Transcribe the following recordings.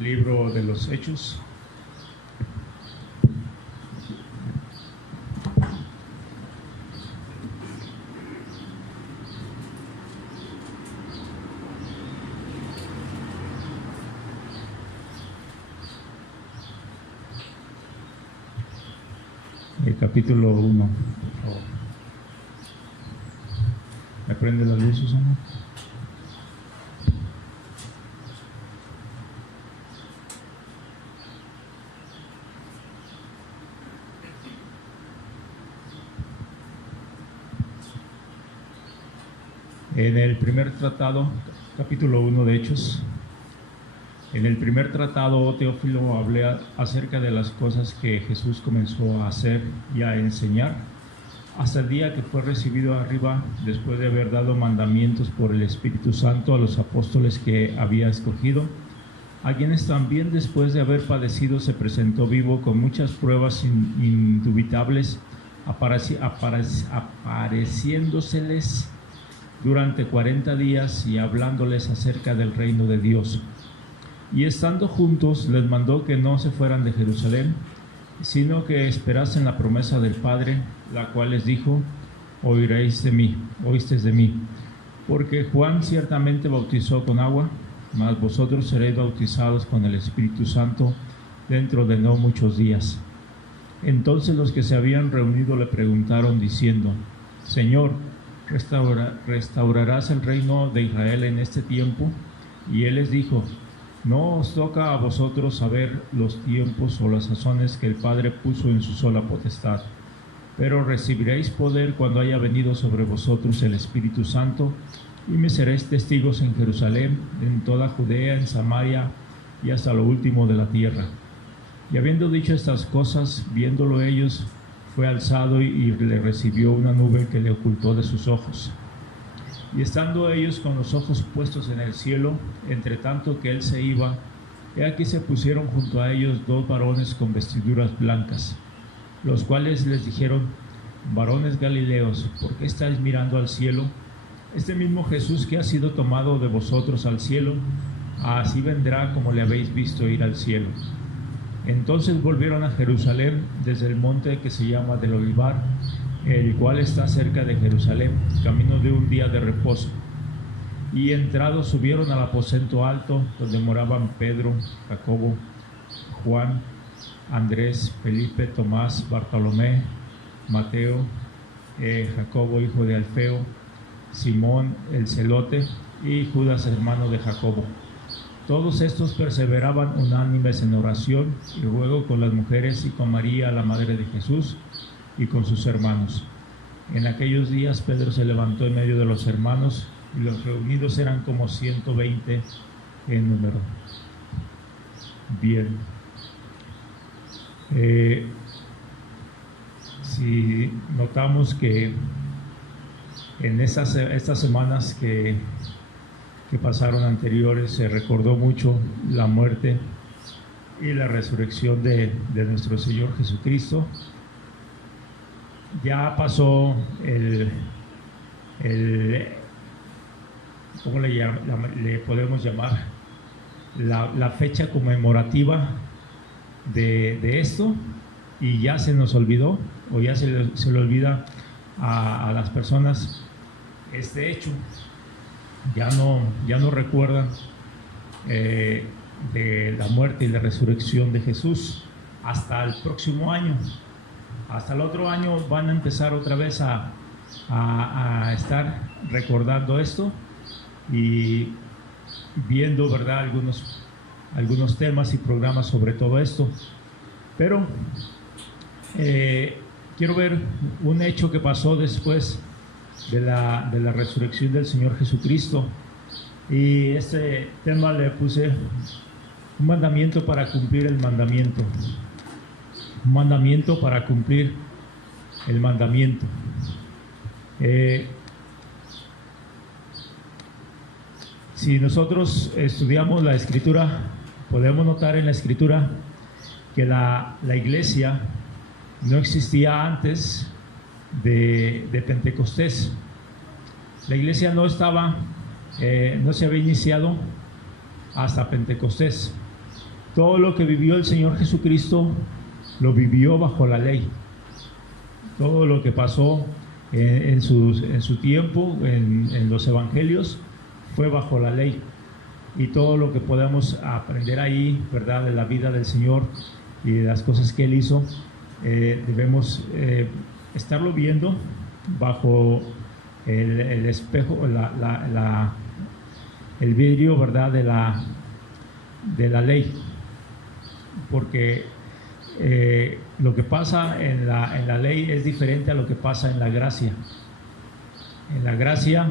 Libro de los Hechos. El capítulo 1. ¿Me prende la luz, Susana? En el primer tratado, capítulo 1 de Hechos, en el primer tratado, Teófilo, hablé acerca de las cosas que Jesús comenzó a hacer y a enseñar hasta el día que fue recibido arriba, después de haber dado mandamientos por el Espíritu Santo a los apóstoles que había escogido, a quienes también después de haber padecido se presentó vivo con muchas pruebas indubitables, apareciéndoseles durante 40 días y hablándoles acerca del reino de Dios. Y estando juntos, les mandó que no se fueran de Jerusalén, sino que esperasen la promesa del Padre, la cual les dijo: oisteis de mí, porque Juan ciertamente bautizó con agua, mas vosotros seréis bautizados con el Espíritu Santo dentro de no muchos días. Entonces los que se habían reunido le preguntaron diciendo: Señor, ¿restaurarás el reino de Israel en este tiempo? Y él les dijo: no os toca a vosotros saber los tiempos o las sazones que el Padre puso en su sola potestad, pero recibiréis poder cuando haya venido sobre vosotros el Espíritu Santo, y me seréis testigos en Jerusalén, en toda Judea, en Samaria y hasta lo último de la tierra. Y habiendo dicho estas cosas, viéndolo ellos, fue alzado y le recibió una nube que le ocultó de sus ojos. Y estando ellos con los ojos puestos en el cielo, entre tanto que él se iba, he aquí se pusieron junto a ellos dos varones con vestiduras blancas, los cuales les dijeron: varones galileos, ¿por qué estáis mirando al cielo? Este mismo Jesús que ha sido tomado de vosotros al cielo, así vendrá como le habéis visto ir al cielo. Entonces volvieron a Jerusalén desde el monte que se llama del Olivar, el cual está cerca de Jerusalén, camino de un día de reposo. Y entrados subieron al aposento alto, donde moraban Pedro, Jacobo, Juan, Andrés, Felipe, Tomás, Bartolomé, Mateo, Jacobo, hijo de Alfeo, Simón el celote, y Judas, hermano de Jacobo. Todos estos perseveraban unánimes en oración y ruego con las mujeres y con María, la madre de Jesús, y con sus hermanos. En aquellos días Pedro se levantó en medio de los hermanos, y los reunidos eran como 120 en número. Bien. Si notamos que en estas semanas que pasaron anteriores se recordó mucho la muerte y la resurrección de nuestro Señor Jesucristo. Ya pasó ¿cómo le podemos llamar? La fecha conmemorativa de esto, y ya se nos olvidó, o ya se le olvida a las personas este hecho. Ya no recuerdan de la muerte y la resurrección de Jesús hasta el próximo año. Hasta el otro año van a empezar otra vez a estar recordando esto y viendo, ¿verdad?, algunos temas y programas sobre todo esto. Pero quiero ver un hecho que pasó después de la resurrección del Señor Jesucristo, y este tema le puse: un mandamiento para cumplir el mandamiento. Un mandamiento para cumplir el mandamiento. Si nosotros estudiamos la Escritura, podemos notar en la Escritura que la iglesia no existía antes de Pentecostés. La iglesia no se había iniciado hasta Pentecostés. Todo lo que vivió el Señor Jesucristo lo vivió bajo la ley. Todo lo que pasó en su tiempo, en los evangelios, fue bajo la ley. Y todo lo que podemos aprender ahí, ¿verdad?, de la vida del Señor y de las cosas que Él hizo, debemos estarlo viendo bajo el espejo, el vidrio, ¿verdad?, de la ley. Porque lo que pasa en la ley es diferente a lo que pasa en la gracia. En la gracia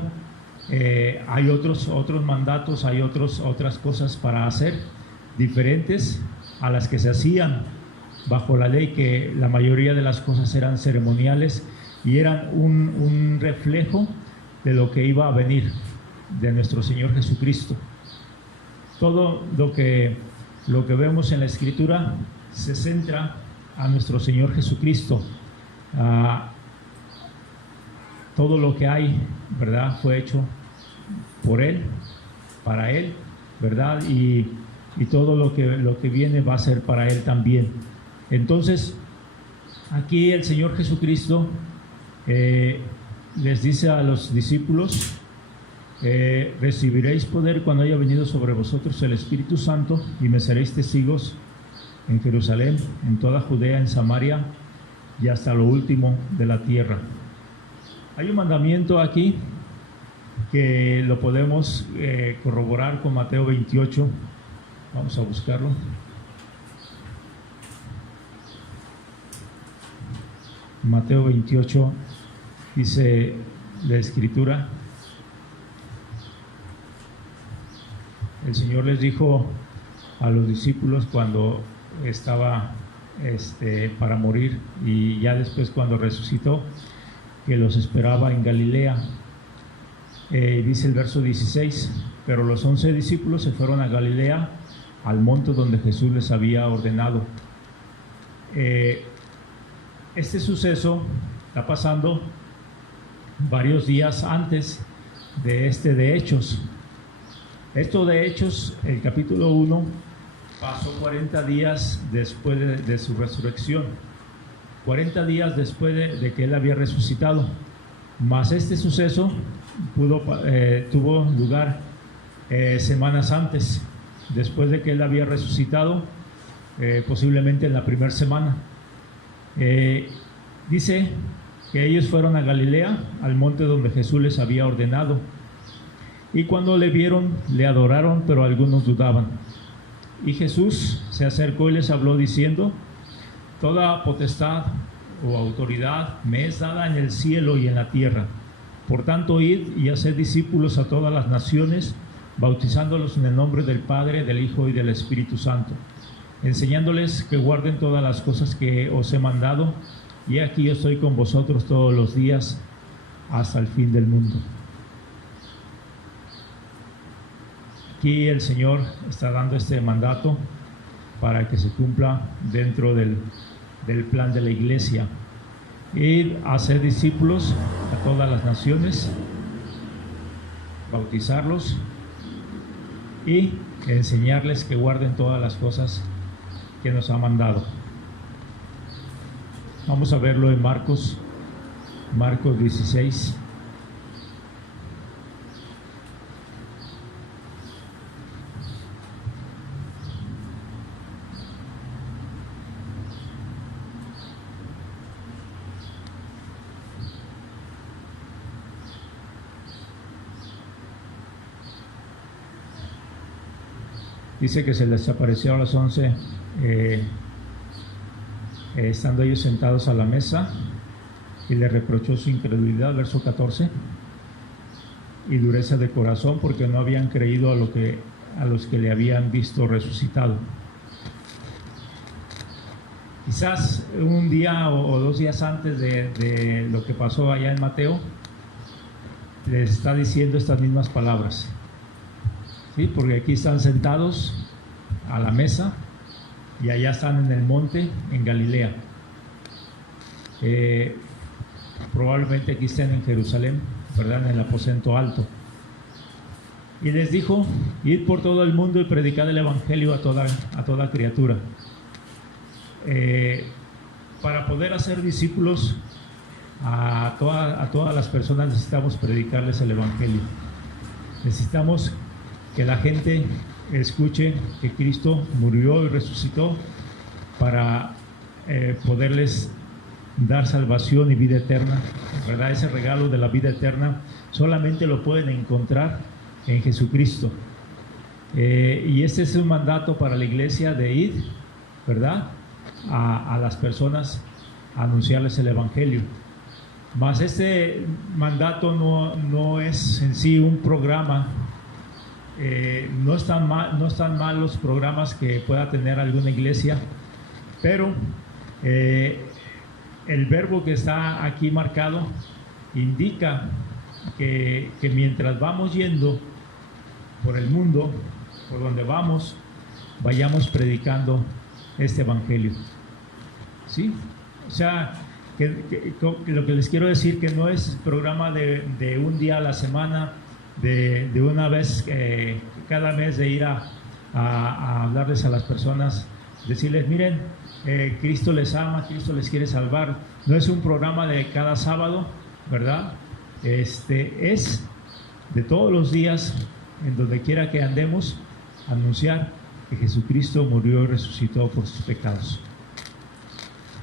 hay otros mandatos, hay otras cosas para hacer diferentes a las que se hacían bajo la ley, que la mayoría de las cosas eran ceremoniales y eran un reflejo de lo que iba a venir de nuestro Señor Jesucristo. Todo lo que vemos en la Escritura se centra a nuestro Señor Jesucristo. Todo lo que hay, ¿verdad?, fue hecho por Él, para Él, ¿verdad? Y todo lo que viene va a ser para Él también. Entonces, aquí el Señor Jesucristo les dice a los discípulos: recibiréis poder cuando haya venido sobre vosotros el Espíritu Santo, y me seréis testigos en Jerusalén, en toda Judea, en Samaria y hasta lo último de la tierra. Hay un mandamiento aquí que lo podemos corroborar con Mateo 28. Vamos a buscarlo. Mateo 28 dice la Escritura: el Señor les dijo a los discípulos cuando estaba para morir, y ya después cuando resucitó, que los esperaba en Galilea. Dice el verso 16: pero los 11 discípulos se fueron a Galilea, al monte donde Jesús les había ordenado. Este suceso está pasando varios días antes de Hechos. Esto de Hechos, el capítulo 1, pasó 40 días después de su resurrección, 40 días después de que Él había resucitado. Mas este suceso tuvo lugar semanas antes, después de que Él había resucitado, posiblemente en la primera semana. Dice que ellos fueron a Galilea, al monte donde Jesús les había ordenado. Y cuando le vieron, le adoraron, pero algunos dudaban. Y Jesús se acercó y les habló diciendo: toda potestad o autoridad me es dada en el cielo y en la tierra. Por tanto, id y haced discípulos a todas las naciones, bautizándolos en el nombre del Padre, del Hijo y del Espíritu Santo, enseñándoles que guarden todas las cosas que os he mandado, y aquí yo estoy con vosotros todos los días hasta el fin del mundo. Aquí el Señor está dando este mandato para que se cumpla dentro del plan de la iglesia: ir a hacer discípulos a todas las naciones, bautizarlos y enseñarles que guarden todas las cosas que nos ha mandado. Vamos a verlo en Marcos 16. Dice que se les apareció a los 11, estando ellos sentados a la mesa, y le reprochó su incredulidad, verso 14, y dureza de corazón, porque no habían creído a los que le habían visto resucitado. Quizás un día o 2 días antes de lo que pasó allá en Mateo, les está diciendo estas mismas palabras. Sí, porque aquí están sentados a la mesa y allá están en el monte en Galilea. Probablemente aquí estén en Jerusalén, ¿verdad?, en el aposento alto. Y les dijo: id por todo el mundo y predicad el evangelio a toda criatura. Para poder hacer discípulos a todas las personas necesitamos predicarles el evangelio. Necesitamos que la gente escuche que Cristo murió y resucitó para poderles dar salvación y vida eterna, ¿verdad? Ese regalo de la vida eterna solamente lo pueden encontrar en Jesucristo. Y este es un mandato para la iglesia de ir, ¿verdad?, a las personas, a anunciarles el evangelio. Mas este mandato no es en sí un programa. No están mal los programas que pueda tener alguna iglesia, pero el verbo que está aquí marcado indica que mientras vamos yendo por el mundo, por donde vayamos predicando este evangelio. ¿Sí? O sea, lo que les quiero decir, que no es programa de un día a la semana, de una vez cada mes, de ir a hablarles a las personas, decirles: miren, Cristo les ama, Cristo les quiere salvar. No es un programa de cada sábado, ¿verdad? Es de todos los días, en donde quiera que andemos, anunciar que Jesucristo murió y resucitó por sus pecados,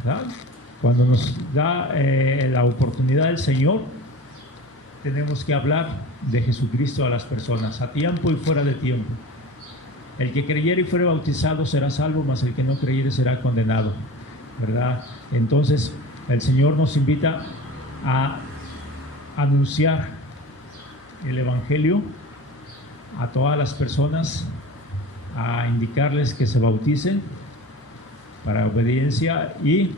¿verdad? Cuando nos da la oportunidad el Señor, tenemos que hablar de Jesucristo a las personas, a tiempo y fuera de tiempo. El que creyere y fuere bautizado será salvo, mas el que no creyere será condenado, ¿verdad? Entonces el Señor nos invita a anunciar el evangelio a todas las personas, a indicarles que se bauticen para obediencia y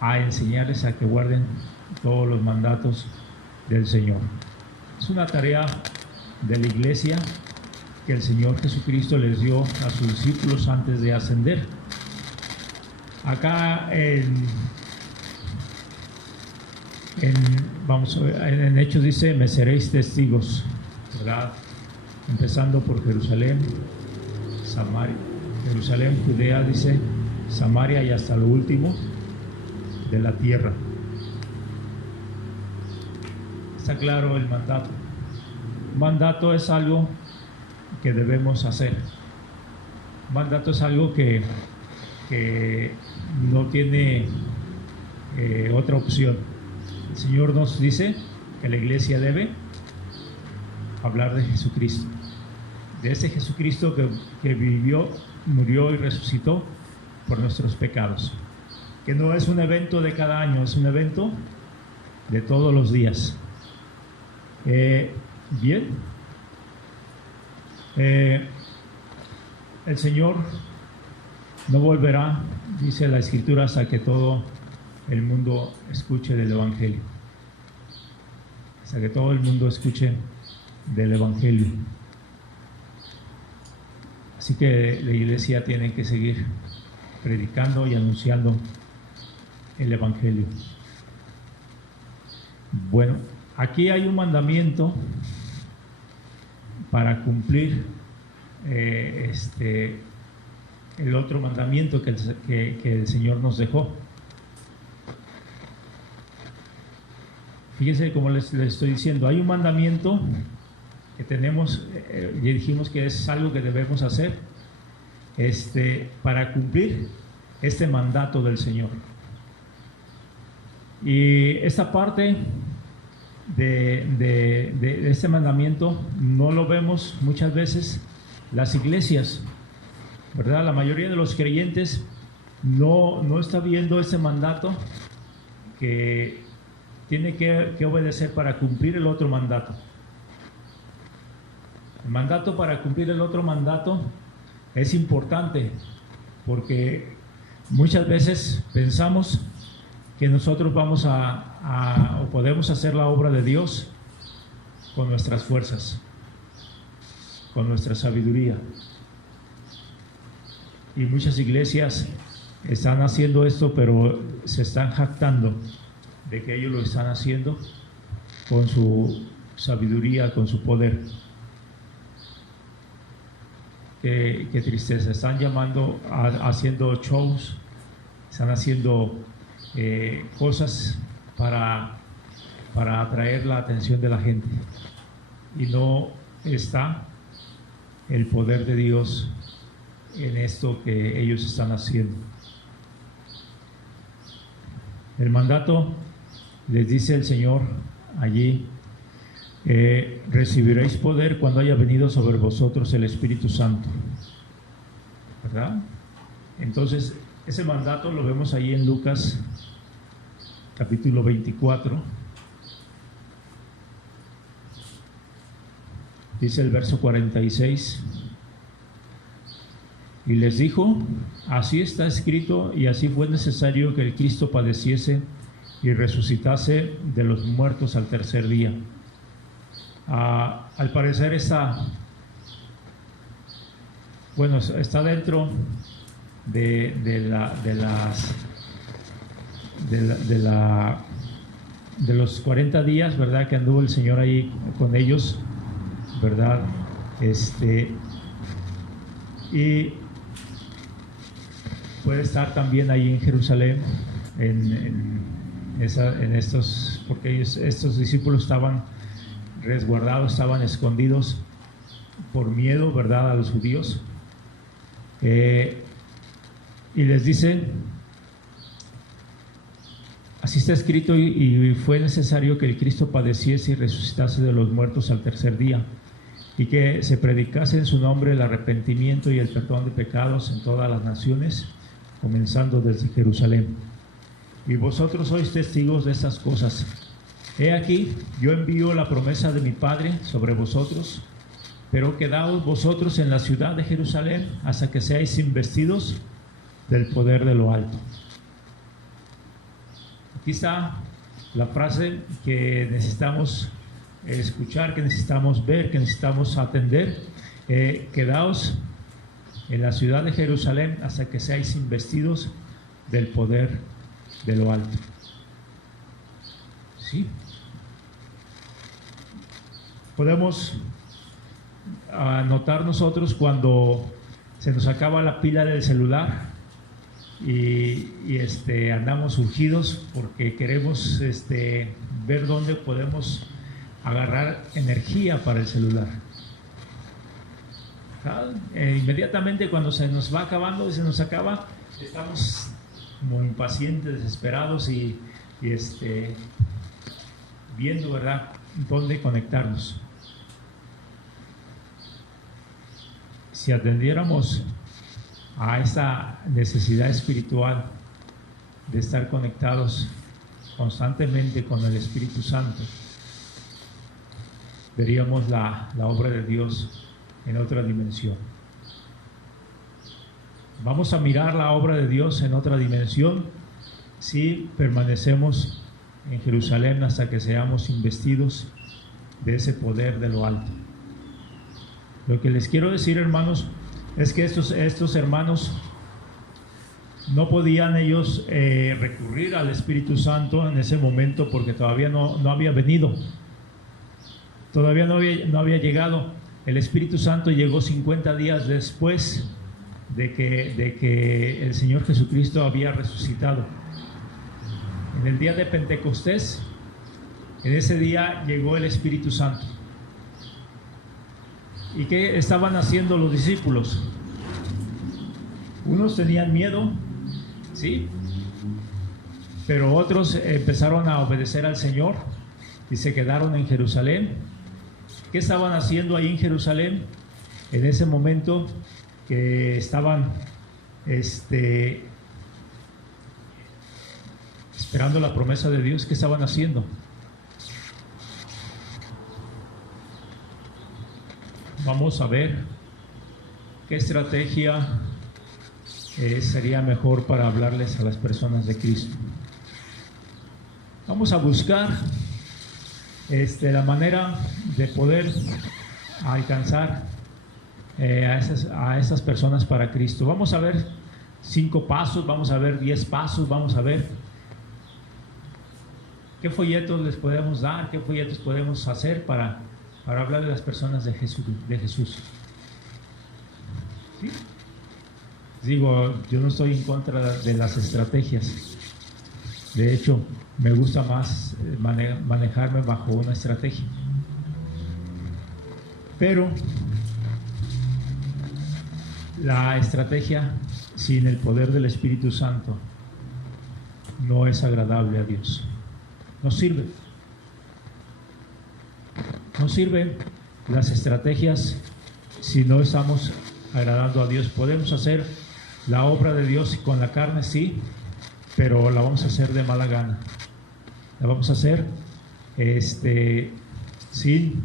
a enseñarles a que guarden todos los mandatos del Señor. Es una tarea de la iglesia que el Señor Jesucristo les dio a sus discípulos antes de ascender. Acá en Hechos dice: me seréis testigos, ¿verdad? Empezando por Jerusalén, Samaria, Jerusalén, Judea, dice, Samaria y hasta lo último de la tierra. Está claro el mandato. Mandato es algo que debemos hacer. Mandato es algo que no tiene otra opción. El Señor nos dice que la iglesia debe hablar de Jesucristo, de ese Jesucristo que vivió, murió y resucitó por nuestros pecados, que no es un evento de cada año, es un evento de todos los días. Bien, el Señor no volverá, dice la Escritura, hasta que todo el mundo escuche del Evangelio, hasta que todo el mundo escuche del Evangelio. Así que la iglesia tiene que seguir predicando y anunciando el Evangelio. Bueno, aquí hay un mandamiento para cumplir el otro mandamiento que el Señor nos dejó. Fíjense cómo les estoy diciendo, hay un mandamiento que tenemos, ya dijimos que es algo que debemos hacer para cumplir este mandato del Señor. Y esta parte de este mandamiento no lo vemos muchas veces las iglesias, ¿verdad? La mayoría de los creyentes no está viendo ese mandato que tiene que obedecer para cumplir el otro mandato. El mandato para cumplir el otro mandato es importante porque muchas veces pensamos que nosotros vamos o podemos hacer la obra de Dios con nuestras fuerzas, con nuestra sabiduría. Y muchas iglesias están haciendo esto, pero se están jactando de que ellos lo están haciendo con su sabiduría, con su poder. Qué tristeza. Están haciendo shows, están haciendo cosas para atraer la atención de la gente, y no está el poder de Dios en esto que ellos están haciendo. El mandato, les dice el Señor allí, recibiréis poder cuando haya venido sobre vosotros el Espíritu Santo, ¿verdad? Entonces, ese mandato lo vemos ahí en Lucas capítulo 24. Dice el verso 46: y les dijo, así está escrito, y así fue necesario que el Cristo padeciese y resucitase de los muertos al tercer día. Al parecer está dentro de los 40 días, ¿verdad?, que anduvo el Señor ahí con ellos, ¿verdad? Y puede estar también ahí en Jerusalén, porque estos discípulos estaban resguardados, estaban escondidos por miedo, ¿verdad?, a los judíos. Y les dice, así está escrito, y fue necesario que el Cristo padeciese y resucitase de los muertos al tercer día, y que se predicase en su nombre el arrepentimiento y el perdón de pecados en todas las naciones, comenzando desde Jerusalén. Y vosotros sois testigos de estas cosas. He aquí, yo envío la promesa de mi Padre sobre vosotros, pero quedaos vosotros en la ciudad de Jerusalén hasta que seáis investidos del poder de lo alto. Aquí está la frase que necesitamos escuchar, que necesitamos ver, que necesitamos atender. Quedaos en la ciudad de Jerusalén hasta que seáis investidos del poder de lo alto. ¿Sí? Podemos notar nosotros cuando se nos acaba la pila del celular y andamos urgidos porque queremos ver dónde podemos agarrar energía para el celular. Inmediatamente cuando se nos va acabando y se nos acaba, estamos como impacientes, desesperados y viendo, ¿verdad?, dónde conectarnos. Si atendiéramos a esta necesidad espiritual de estar conectados constantemente con el Espíritu Santo, veríamos la obra de Dios en otra dimensión. Vamos a mirar la obra de Dios en otra dimensión si permanecemos en Jerusalén hasta que seamos investidos de ese poder de lo alto. Lo que les quiero decir, hermanos, es que estos hermanos no podían ellos recurrir al Espíritu Santo en ese momento porque todavía no había venido, todavía no había llegado. El Espíritu Santo llegó 50 días después de que el Señor Jesucristo había resucitado. En el día de Pentecostés, en ese día llegó el Espíritu Santo. ¿Y qué estaban haciendo los discípulos? Unos tenían miedo, ¿sí? Pero otros empezaron a obedecer al Señor y se quedaron en Jerusalén. ¿Qué estaban haciendo ahí en Jerusalén? En ese momento que estaban esperando la promesa de Dios, ¿qué estaban haciendo? Vamos a ver qué estrategia sería mejor para hablarles a las personas de Cristo. Vamos a buscar la manera de poder alcanzar a esas personas para Cristo. Vamos a ver 5 pasos, vamos a ver 10 pasos, vamos a ver ¿Qué folletos les podemos dar? ¿Qué folletos podemos hacer para hablar de las personas de Jesús? ¿Sí? Digo, yo no estoy en contra de las estrategias. De hecho, me gusta más manejarme bajo una estrategia. Pero la estrategia sin el poder del Espíritu Santo no es agradable a Dios. No sirve. No sirven las estrategias si no estamos agradando a Dios. Podemos hacer la obra de Dios con la carne, sí, pero la vamos a hacer de mala gana. La vamos a hacer sin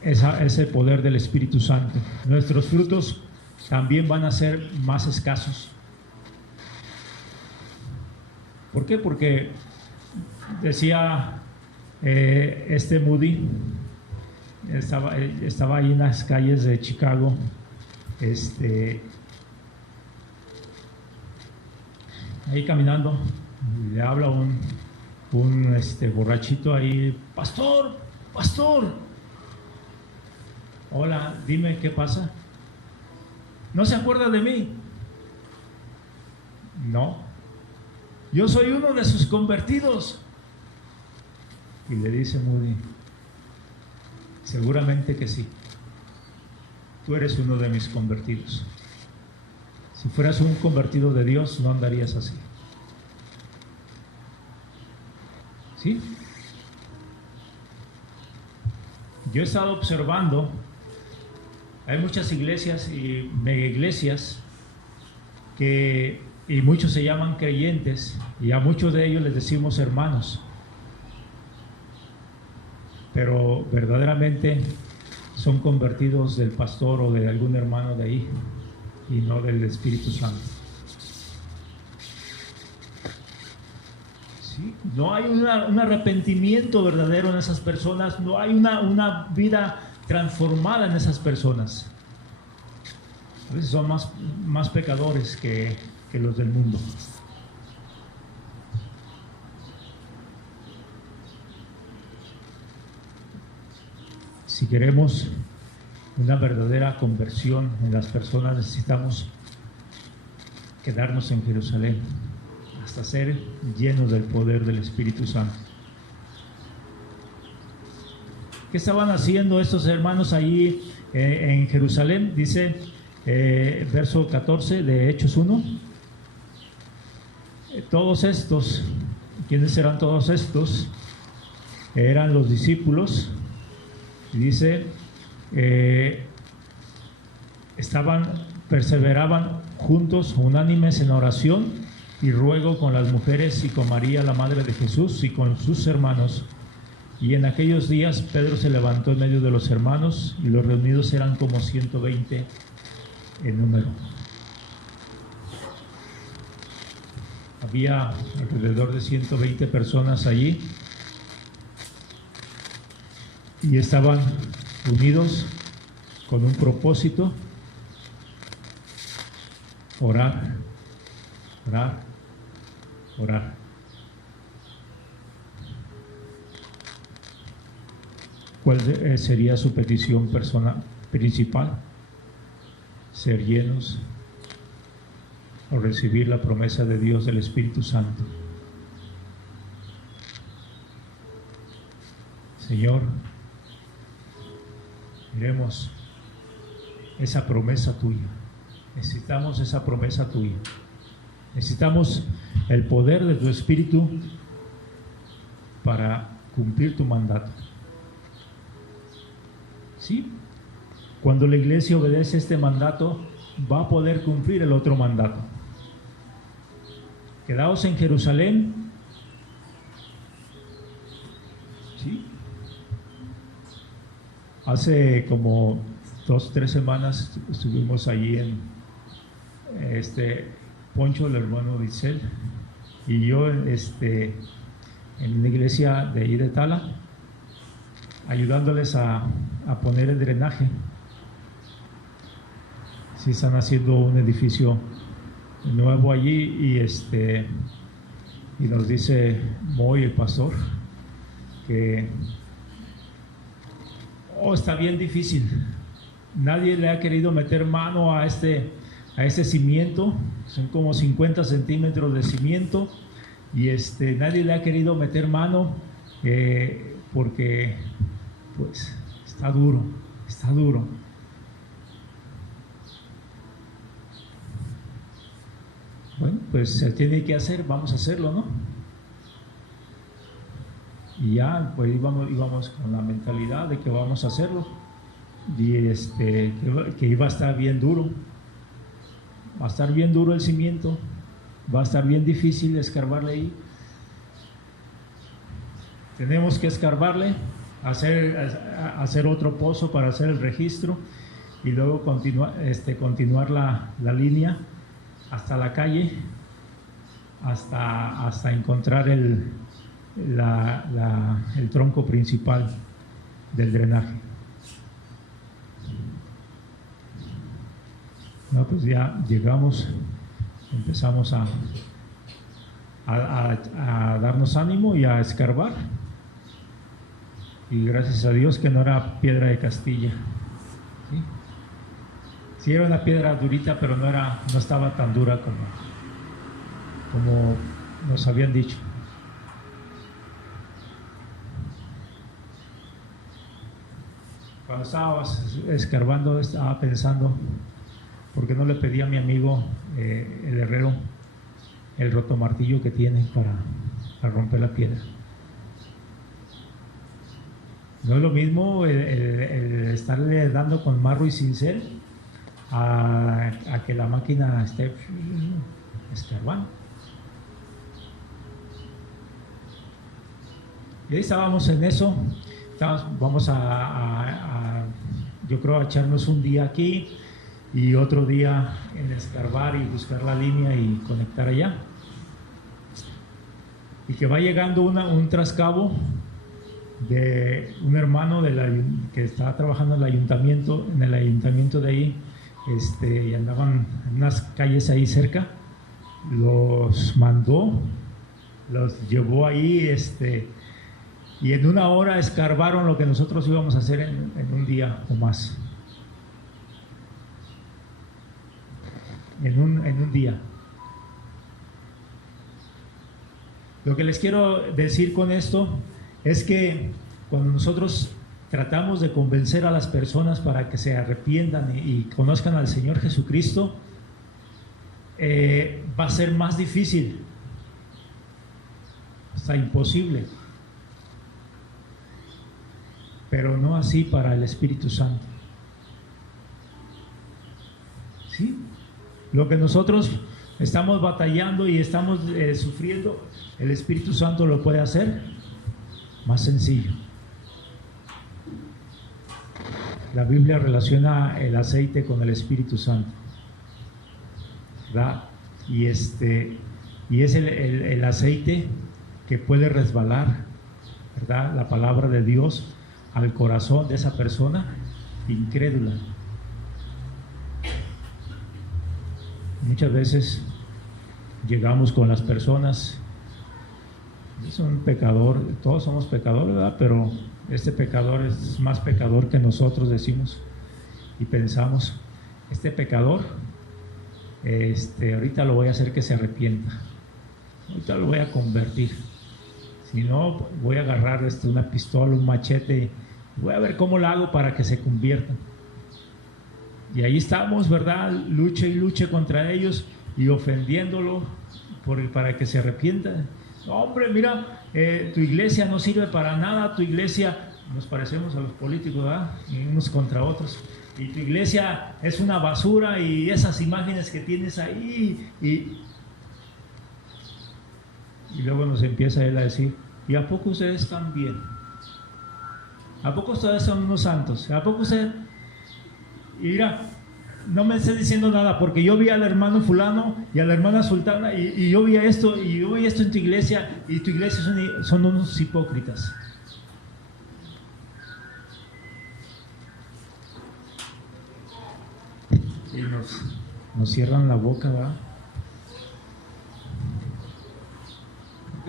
ese poder del Espíritu Santo. Nuestros frutos también van a ser más escasos. ¿Por qué? Porque decía Moody, estaba ahí en las calles de Chicago, ahí caminando, le habla un borrachito ahí: pastor, hola, dime qué pasa. ¿No se acuerda de mí? No, yo soy uno de sus convertidos. Y le dice Moody: seguramente que sí, tú eres uno de mis convertidos. Si fueras un convertido de Dios, no andarías así. ¿Sí? Yo he estado observando, hay muchas iglesias y mega iglesias y muchos se llaman creyentes, y a muchos de ellos les decimos hermanos, pero verdaderamente son convertidos del pastor o de algún hermano de ahí, y no del Espíritu Santo. ¿Sí? No hay un arrepentimiento verdadero en esas personas, no hay una vida transformada en esas personas. A veces son más pecadores que los del mundo. Si queremos una verdadera conversión en las personas, necesitamos quedarnos en Jerusalén hasta ser llenos del poder del Espíritu Santo. ¿Qué estaban haciendo estos hermanos allí en Jerusalén? Dice verso 14 de Hechos 1. Todos estos, ¿quiénes eran todos estos? Eran los discípulos. Dice, perseveraban juntos, unánimes en oración y ruego con las mujeres y con María, la madre de Jesús, y con sus hermanos. Y en aquellos días Pedro se levantó en medio de los hermanos, y los reunidos eran como 120 en número. Había alrededor de 120 personas allí, y estaban unidos con un propósito: orar, orar, orar. ¿Cuál sería su petición personal principal? Ser llenos o recibir la promesa de Dios del Espíritu Santo. Señor, queremos esa promesa tuya. Necesitamos esa promesa tuya. Necesitamos el poder de tu Espíritu para cumplir tu mandato. ¿Sí? Cuando la iglesia obedece este mandato, va a poder cumplir el otro mandato. Quedaos en Jerusalén. ¿Sí? Hace como 2-3 semanas estuvimos allí en Poncho, el hermano Ditzel, y yo en la iglesia de ahí de Tala, ayudándoles a poner el drenaje. Sí, están haciendo un edificio nuevo allí, y y nos dice Moy, el pastor, que está bien difícil. Nadie le ha querido meter mano a este cimiento. Son como 50 centímetros de cimiento y nadie le ha querido meter mano porque pues está duro. Bueno, pues se tiene que hacer, vamos a hacerlo, ¿no? Y ya, pues íbamos con la mentalidad de que vamos a hacerlo y que iba a estar bien duro. Va a estar bien duro el cimiento, va a estar bien difícil escarbarle ahí. Tenemos que escarbarle, hacer otro pozo para hacer el registro y luego continuar la línea hasta la calle, hasta encontrar el tronco principal del drenaje. No, pues ya llegamos, empezamos a darnos ánimo y a escarbar. Y gracias a Dios que no era piedra de Castilla. ¿Sí? Sí era una piedra durita, pero no estaba tan dura como nos habían dicho. Cuando estaba escarbando, estaba pensando, ¿por qué no le pedí a mi amigo, el herrero, el rotomartillo que tiene para romper la piedra? No es lo mismo el estarle dando con marro y cincel a que la máquina esté escarbando. Y ahí estábamos en eso. Vamos yo creo, a echarnos un día aquí y otro día en escarbar y buscar la línea y conectar allá. Y que va llegando un trascabo de un hermano que estaba trabajando en el ayuntamiento de ahí, y andaban en unas calles ahí cerca, los mandó, los llevó ahí, y en una hora escarbaron lo que nosotros íbamos a hacer en un día o más. En un día. Lo que les quiero decir con esto es que cuando nosotros tratamos de convencer a las personas para que se arrepientan y conozcan al Señor Jesucristo, va a ser más difícil, hasta imposible. Pero no así para el Espíritu Santo. ¿Sí? Lo que nosotros estamos batallando y estamos sufriendo, el Espíritu Santo lo puede hacer más sencillo. La Biblia relaciona el aceite con el Espíritu Santo, ¿verdad? Y es el aceite que puede resbalar, ¿verdad?, la palabra de Dios al corazón de esa persona incrédula. Muchas veces llegamos con las personas, es un pecador, todos somos pecadores, ¿verdad?, pero este pecador es más pecador que nosotros, decimos y pensamos, este pecador, ahorita lo voy a hacer que se arrepienta, ahorita lo voy a convertir, si no voy a agarrar una pistola, un machete, voy a ver cómo lo hago para que se conviertan. Y ahí estamos, ¿verdad?, luche y luche contra ellos y ofendiéndolo para que se arrepientan. Hombre, mira, tu iglesia no sirve para nada, tu iglesia, nos parecemos a los políticos, ¿verdad?, unos contra otros, y tu iglesia es una basura y esas imágenes que tienes ahí, y luego nos empieza él a decir, ¿y a poco ustedes están bien? ¿A poco ustedes son unos santos? ¿A poco ustedes? Y mira, no me estés diciendo nada, porque yo vi al hermano fulano y a la hermana sultana y yo vi esto en tu iglesia, y tu iglesia son unos hipócritas. Y nos cierran la boca, ¿verdad?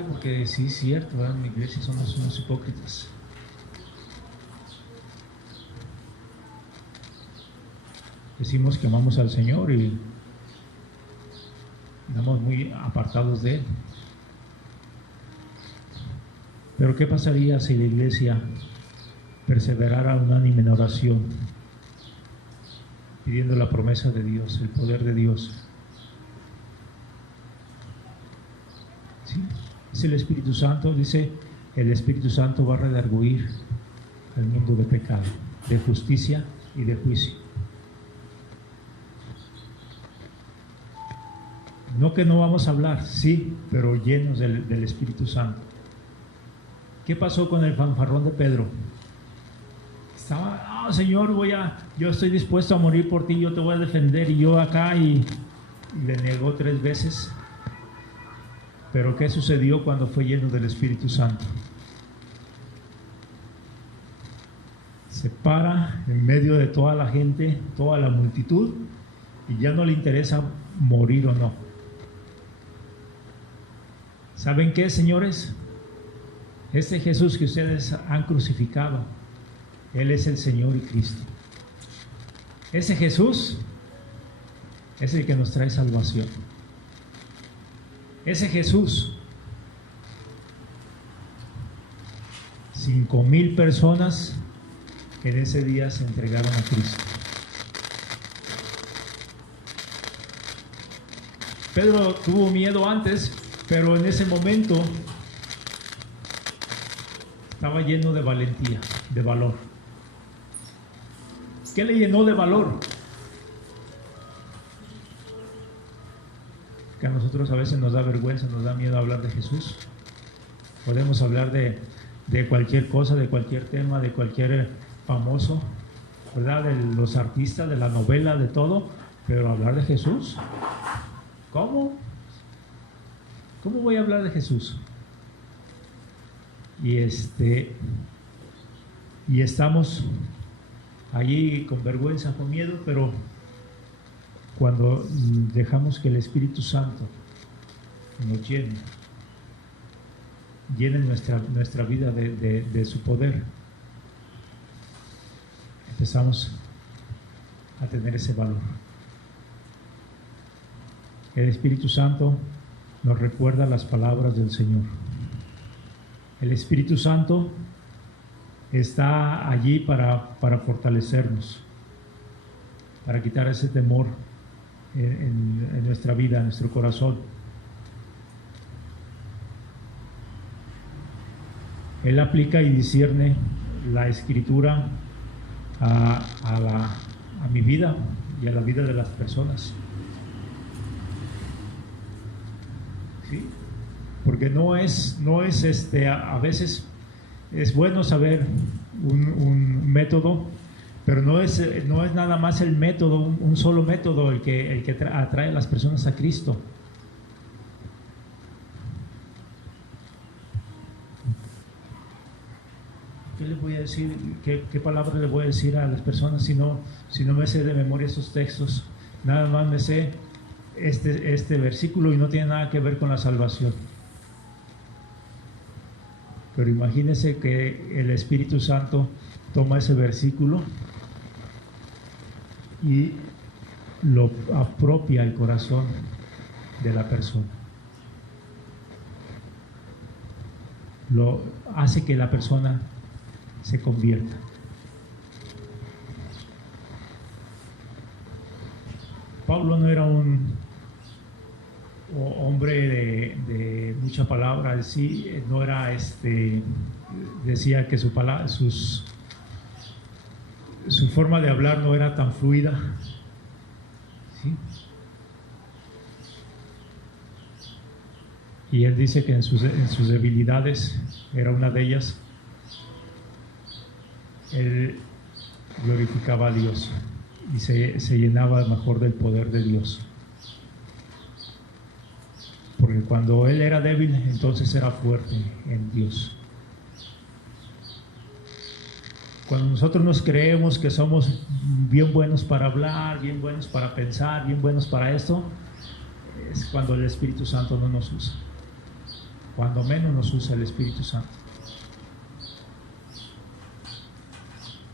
porque sí es cierto, ¿verdad? En mi iglesia somos unos hipócritas. Decimos que amamos al Señor y estamos muy apartados de Él. Pero ¿qué pasaría si la iglesia perseverara unánime en oración, pidiendo la promesa de Dios, el poder de Dios? ¿Sí? Es el Espíritu Santo, dice, el Espíritu Santo va a redarguir al mundo de pecado, de justicia y de juicio. No que no vamos a hablar, sí, pero llenos del Espíritu Santo. ¿Qué pasó con el fanfarrón de Pedro? Estaba, Señor, yo estoy dispuesto a morir por ti, yo te voy a defender, y yo acá, y le negó 3 veces. Pero ¿qué sucedió cuando fue lleno del Espíritu Santo? Se para en medio de toda la gente, toda la multitud, y ya no le interesa morir o no. ¿Saben qué, señores? Este Jesús que ustedes han crucificado, Él es el Señor y Cristo. Ese Jesús es el que nos trae salvación. Ese Jesús, 5,000 personas que en ese día se entregaron a Cristo. Pedro tuvo miedo antes, pero en ese momento estaba lleno de valentía, de valor. ¿Qué le llenó de valor? Que a nosotros a veces nos da vergüenza, nos da miedo hablar de Jesús. Podemos hablar de cualquier cosa, de cualquier tema, de cualquier famoso, ¿verdad? De los artistas, de la novela, de todo, pero hablar de Jesús, ¿cómo? ¿Cómo voy a hablar de Jesús? Y estamos allí con vergüenza, con miedo, pero cuando dejamos que el Espíritu Santo nos llene nuestra vida de su poder, empezamos a tener ese valor. El Espíritu Santo nos recuerda las palabras del Señor. El Espíritu Santo está allí para fortalecernos, para quitar ese temor en nuestra vida, en nuestro corazón. Él aplica y discierne la Escritura a mi vida y a la vida de las personas. ¿Sí? Porque no es a veces es bueno saber un método, pero no es nada más el método, un solo método el que atrae a las personas a Cristo. ¿Qué les voy a decir? ¿Qué palabra le voy a decir a las personas si no me sé de memoria esos textos? Nada más me sé este versículo y no tiene nada que ver con la salvación. Pero imagínense que el Espíritu Santo toma ese versículo y lo apropia al corazón de la persona. Lo hace que la persona se convierta. Pablo no era un hombre de mucha palabra, sí, no era decía que su forma de hablar no era tan fluida, ¿sí? Y él dice que en sus debilidades era una de ellas. Él glorificaba a Dios y se llenaba mejor del poder de Dios. Porque cuando él era débil, entonces era fuerte en Dios. Cuando nosotros nos creemos que somos bien buenos para hablar, bien buenos para pensar, bien buenos para esto, es cuando el Espíritu Santo no nos usa. cuando menos nos usa el Espíritu Santo.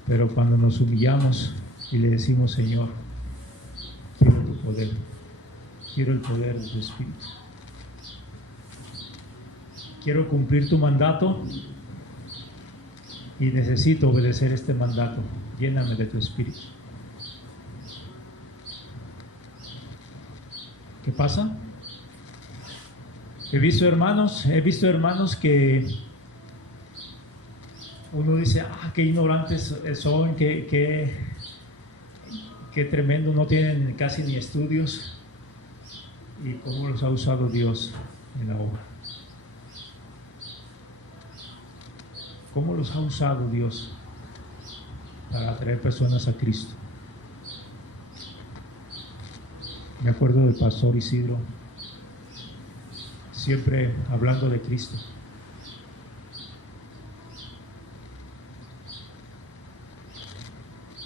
Pero cuando nos humillamos y le decimos, Señor, quiero tu poder, quiero el poder de tu Espíritu, quiero cumplir tu mandato y necesito obedecer este mandato, lléname de tu Espíritu. ¿Qué pasa? He visto hermanos que uno dice, qué ignorantes son, qué tremendo, no tienen casi ni estudios, y cómo los ha usado Dios en la obra. ¿Cómo los ha usado Dios para atraer personas a Cristo? Me acuerdo del pastor Isidro, siempre hablando de Cristo.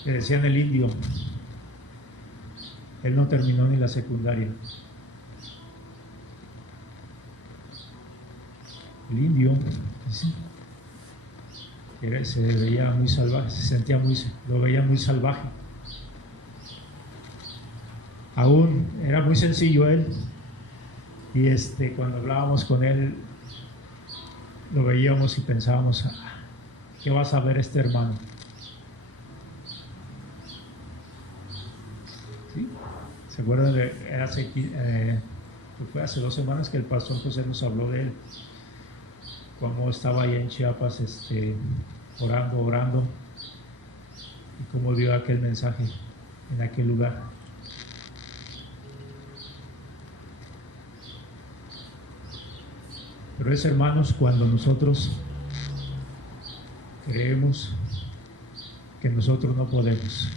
Le decían el indio. Él no terminó ni la secundaria. El indio, ¿sí? Se veía muy salvaje, lo veía muy salvaje. Aún era muy sencillo él, y cuando hablábamos con él, lo veíamos y pensábamos, ¿qué va a saber este hermano? ¿Sí? ¿Se acuerdan fue hace 2 semanas que el pastor José nos habló de él? Cómo estaba allá en Chiapas, orando, y cómo dio aquel mensaje en aquel lugar. Pero es, hermanos, cuando nosotros creemos que nosotros no podemos,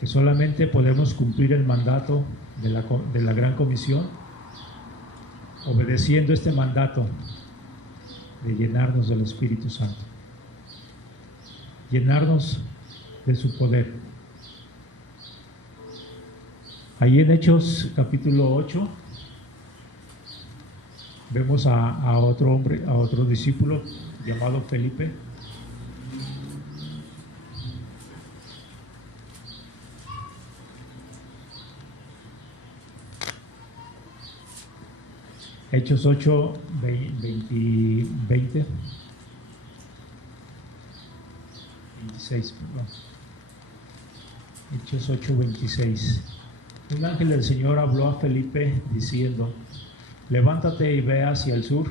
que solamente podemos cumplir el mandato de la Gran Comisión, obedeciendo este mandato de llenarnos del Espíritu Santo, llenarnos de su poder. Ahí en Hechos capítulo 8 vemos a otro hombre, a otro discípulo llamado Felipe. Hechos 8, 20, 26, perdón. Hechos 8, 26. Un ángel del Señor habló a Felipe diciendo: levántate y ve hacia el sur,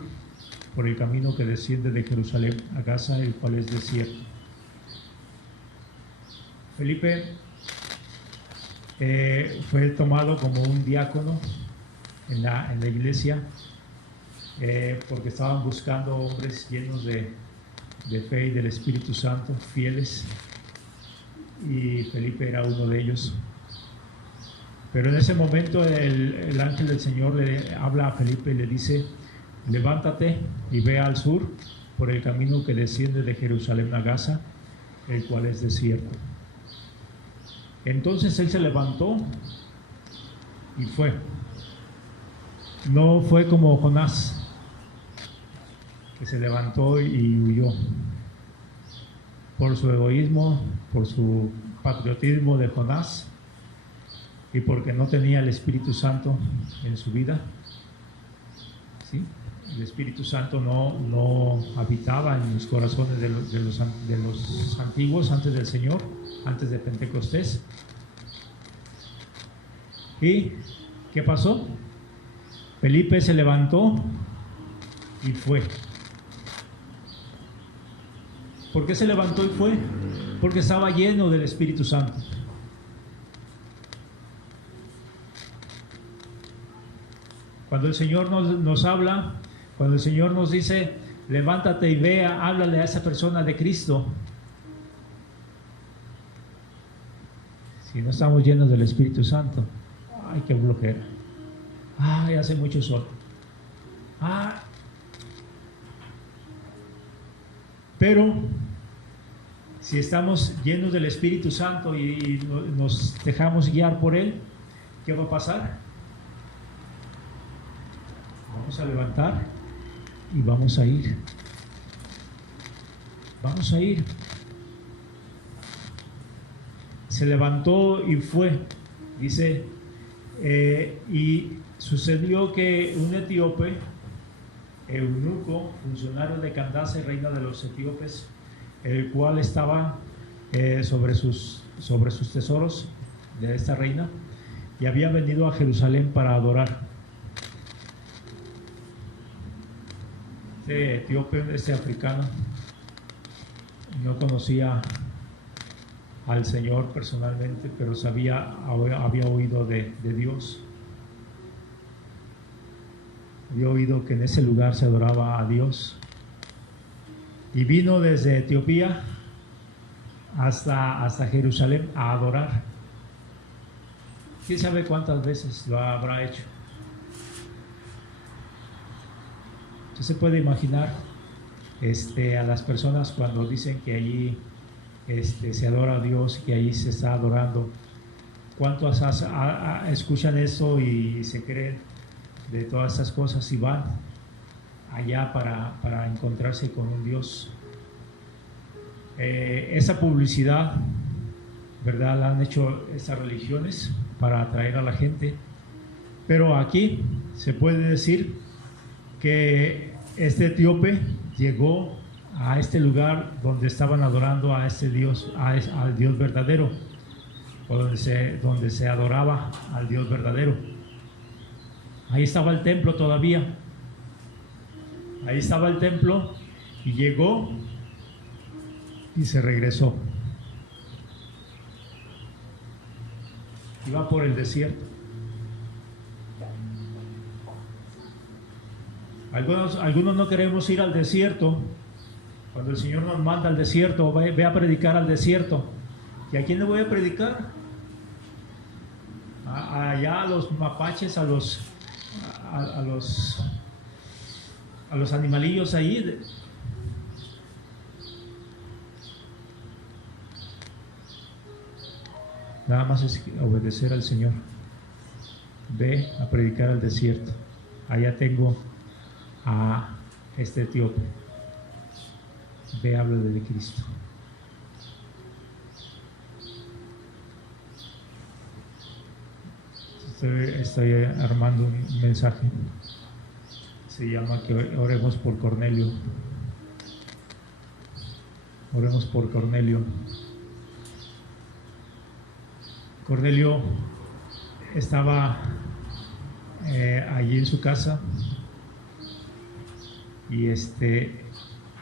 por el camino que desciende de Jerusalén a Gaza, el cual es desierto. Felipe fue tomado como un diácono en la iglesia, porque estaban buscando hombres llenos de fe y del Espíritu Santo, fieles, y Felipe era uno de ellos. Pero en ese momento el ángel del Señor le habla a Felipe y le dice: levántate y ve al sur por el camino que desciende de Jerusalén a Gaza, el cual es desierto. Entonces él se levantó y fue. No fue como Jonás, que se levantó y huyó por su egoísmo, por su patriotismo de Jonás, y porque no tenía el Espíritu Santo en su vida. ¿Sí? El Espíritu Santo no habitaba en los corazones de los antiguos antes del Señor, antes de Pentecostés. ¿Y qué pasó? Felipe se levantó y fue. ¿Por qué se levantó y fue? Porque estaba lleno del Espíritu Santo. Cuando el Señor nos habla, cuando el Señor nos dice: levántate y vea, háblale a esa persona de Cristo. Si no estamos llenos del Espíritu Santo, ¡ay, qué flojera! ¡Ay, hace mucho sol! ¡Ah! Pero si estamos llenos del Espíritu Santo y nos dejamos guiar por Él, ¿qué va a pasar? Vamos a levantar y vamos a ir. Vamos a ir. Se levantó y fue, dice, y sucedió que un etíope, eunuco, funcionario de Candace, reina de los etíopes, el cual estaba sobre sus tesoros de esta reina, y había venido a Jerusalén para adorar. Este etíope, este africano, no conocía al Señor personalmente, pero había oído de Dios. Había oído que en ese lugar se adoraba a Dios. Y vino desde Etiopía hasta Jerusalén a adorar. ¿Quién sabe cuántas veces lo habrá hecho? Usted se puede imaginar a las personas cuando dicen que allí se adora a Dios, que allí se está adorando. ¿Cuántos escuchan eso y se creen de todas estas cosas y van allá para encontrarse con un Dios? Esa publicidad, ¿verdad?, la han hecho estas religiones para atraer a la gente, pero aquí se puede decir que este etíope llegó a este lugar donde estaban adorando a este Dios, al Dios verdadero, o donde se adoraba al Dios verdadero. Ahí estaba el templo todavía. Ahí estaba el templo y llegó y se regresó. Iba por el desierto. Algunos no queremos ir al desierto. Cuando el Señor nos manda al desierto, ve a predicar al desierto. ¿Y a quién le voy a predicar? Allá a los mapaches, a los animalillos ahí. Nada más es obedecer al Señor. Ve a predicar al desierto. Allá tengo a este etíope. Ve, habla de Cristo. Estoy armando un mensaje. Se llama que oremos por Cornelio. Oremos por Cornelio. Cornelio estaba allí en su casa y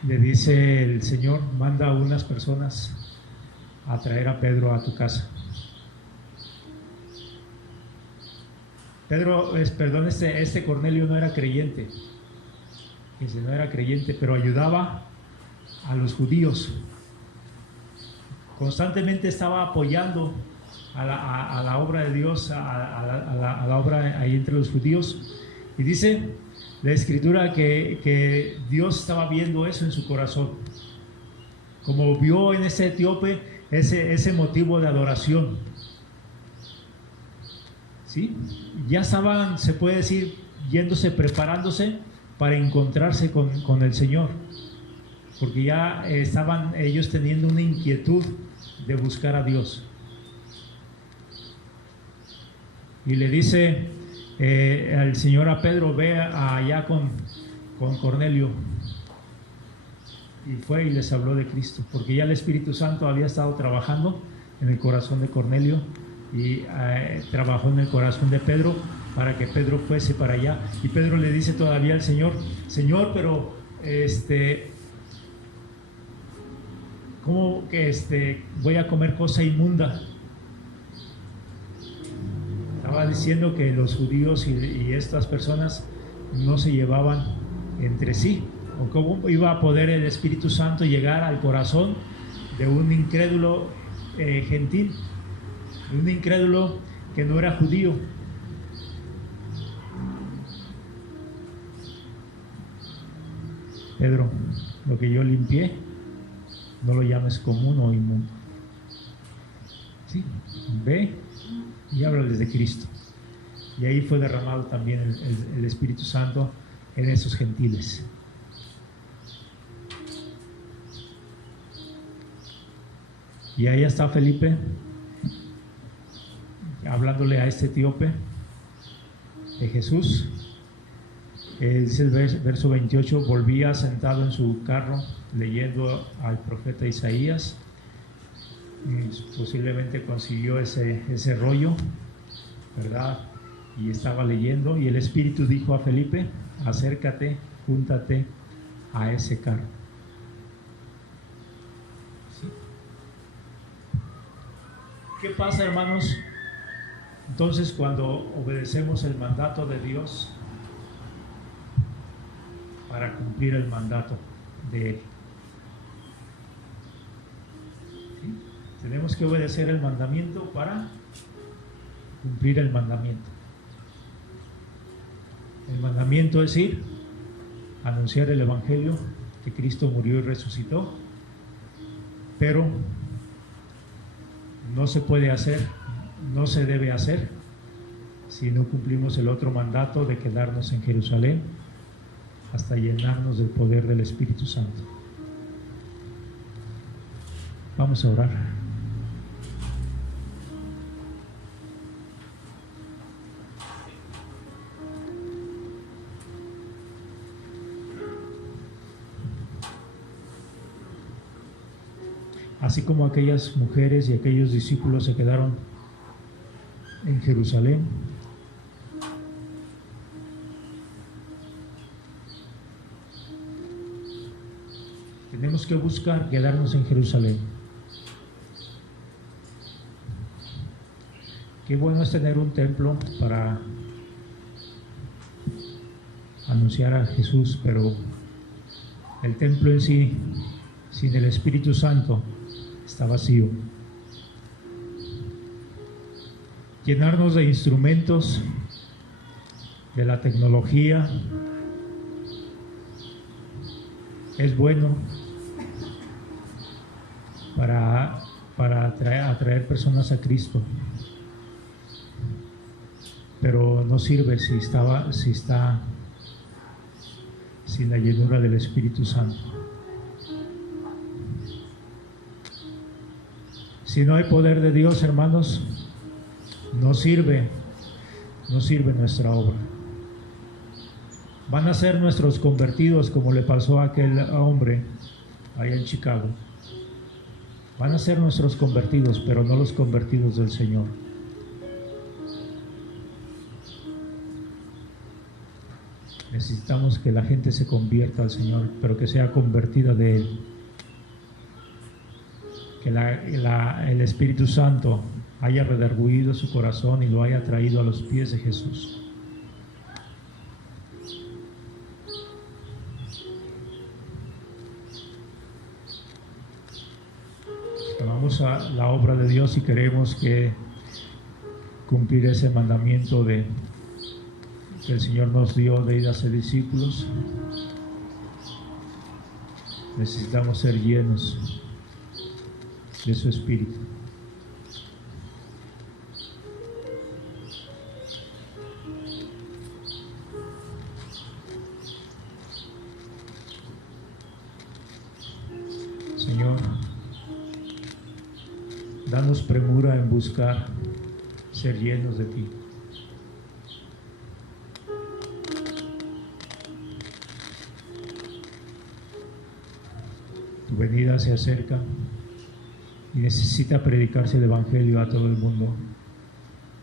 le dice el Señor: manda a unas personas a traer a Pedro a tu casa. Este Cornelio no era creyente. No era creyente, pero ayudaba a los judíos. Constantemente estaba apoyando a la obra de Dios, a la obra ahí entre los judíos. Y dice la Escritura que Dios estaba viendo eso en su corazón. Como vio en ese etíope ese motivo de adoración. ¿Sí? Ya estaban, se puede decir, preparándose para encontrarse con el Señor, porque ya estaban ellos teniendo una inquietud de buscar a Dios. Y le dice al Señor a Pedro: ve allá con Cornelio. Y fue y les habló de Cristo, porque ya el Espíritu Santo había estado trabajando en el corazón de Cornelio y trabajó en el corazón de Pedro para que Pedro fuese para allá. Y Pedro le dice todavía al Señor: Señor, pero ¿cómo que voy a comer cosa inmunda? Estaba diciendo que los judíos y estas personas no se llevaban entre sí. ¿O cómo iba a poder el Espíritu Santo llegar al corazón de un incrédulo gentil, de un incrédulo que no era judío? Pedro, lo que yo limpié, no lo llames común o inmundo. ¿Sí? Ve y háblales de Cristo. Y ahí fue derramado también el Espíritu Santo en esos gentiles. Y ahí está Felipe, hablándole a este etíope de Jesús. Dice el verso 28, volvía sentado en su carro leyendo al profeta Isaías. Posiblemente consiguió ese rollo, ¿verdad? Y estaba leyendo, y el Espíritu dijo a Felipe: acércate, júntate a ese carro. ¿Sí? ¿Qué pasa, hermanos? Entonces, cuando obedecemos el mandato de Dios para cumplir el mandato de Él, ¿sí? Tenemos que obedecer el mandamiento para cumplir el mandamiento. El mandamiento es ir, anunciar el Evangelio, que Cristo murió y resucitó, pero no se puede hacer, no se debe hacer si no cumplimos el otro mandato de quedarnos en Jerusalén hasta llenarnos del poder del Espíritu Santo. Vamos a orar. Así como aquellas mujeres y aquellos discípulos se quedaron en Jerusalén, tenemos que buscar quedarnos en Jerusalén. Qué bueno es tener un templo para anunciar a Jesús, pero el templo en sí, sin el Espíritu Santo, está vacío. Llenarnos de instrumentos, de la tecnología, es bueno para atraer personas a Cristo, pero no sirve si está sin la llenura del Espíritu Santo. Si no hay poder de Dios, hermanos, no sirve nuestra obra. Van a ser nuestros convertidos, como le pasó a aquel hombre allá en Chicago. Van a ser nuestros convertidos, pero no los convertidos del Señor. Necesitamos que la gente se convierta al Señor, pero que sea convertida de Él. Que el Espíritu Santo haya redarguido su corazón y lo haya traído a los pies de Jesús. Amamos a la obra de Dios y queremos que cumplir ese mandamiento que el Señor nos dio de ir a ser discípulos. Necesitamos ser llenos de su Espíritu. Señor, danos premura en buscar ser llenos de ti. Tu venida se acerca y necesita predicarse el Evangelio a todo el mundo,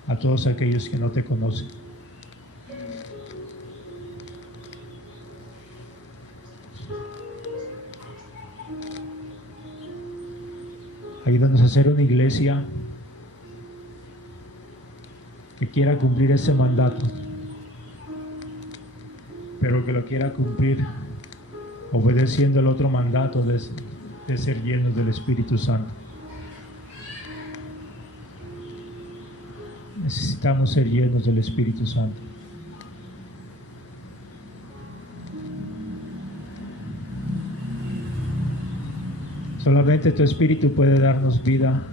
a todos aquellos que no te conocen. Ayúdanos a hacer una iglesia que quiera cumplir ese mandato, pero que lo quiera cumplir obedeciendo el otro mandato de ser llenos del Espíritu Santo. Necesitamos ser llenos del Espíritu Santo. Solamente tu Espíritu puede darnos vida.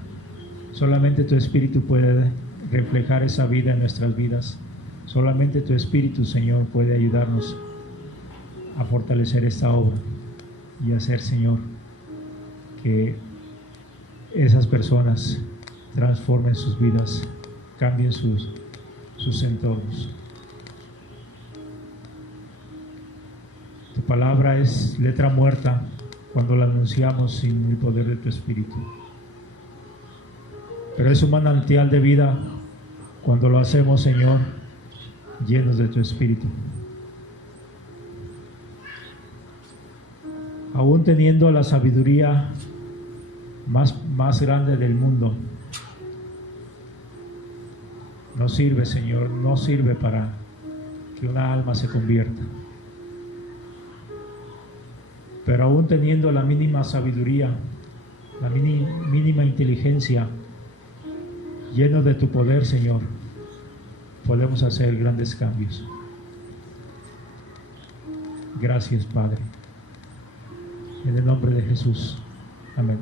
Solamente tu Espíritu puede reflejar esa vida en nuestras vidas. Solamente tu Espíritu, Señor, puede ayudarnos a fortalecer esta obra y hacer, Señor, que esas personas transformen sus vidas, cambien sus entornos. Tu palabra es letra muerta cuando la anunciamos sin el poder de tu Espíritu, pero es un manantial de vida cuando lo hacemos, Señor, llenos de tu Espíritu. Aún teniendo la sabiduría más grande del mundo, no sirve, Señor, no sirve para que una alma se convierta. Pero aún teniendo la mínima sabiduría, la mínima inteligencia, lleno de tu poder, Señor, podemos hacer grandes cambios. Gracias, Padre. En el nombre de Jesús. Amén.